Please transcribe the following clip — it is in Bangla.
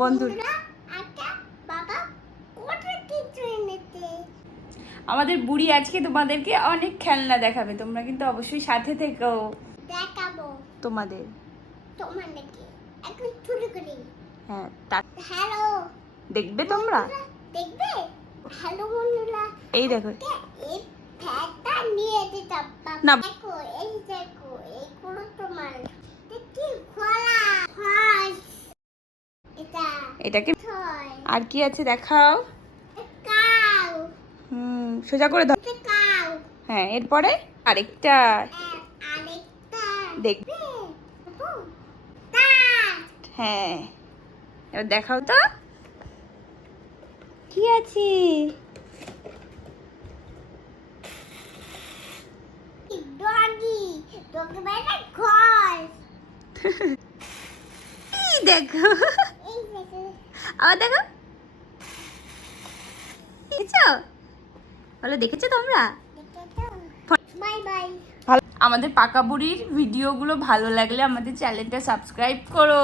বন্ধু আমাদের বুড়ি আজকে তোমাদেরকে অনেক খেলনা দেখাবে, তোমরা কিন্তু অবশ্যই সাথে থেকো। দেখাবো তোমাদের তোমাদেরকে একটু ছোট করে। হ্যাঁ, হ্যালো দেখবে তোমরা? দেখবে? হ্যালো বন্ধুরা, এই দেখো, এই ফ্যানটা নিয়ে দিতাম। না। দেখো এইগুলো তোমার কি খোলা হাঁস। এটাকে ছয় আর কি আছে দেখাও। কাউ সোজা করে ধর। কাউ হ্যাঁ, এরপরে আরেকটা আরেকটা দেখবে। হ্যাঁ, এবার দেখাও তো কি আছে। ডগি ডগি মানে ঘর। এই দেখো, এই দেখো আবার দেখো, দেখেছো? বলো দেখেছো তোমরা? Bye bye. আমাদের পাকা বুড়ির ভিডিওগুলো ভালো লাগলে আমাদের চ্যানেলটা সাবস্ক্রাইব করো।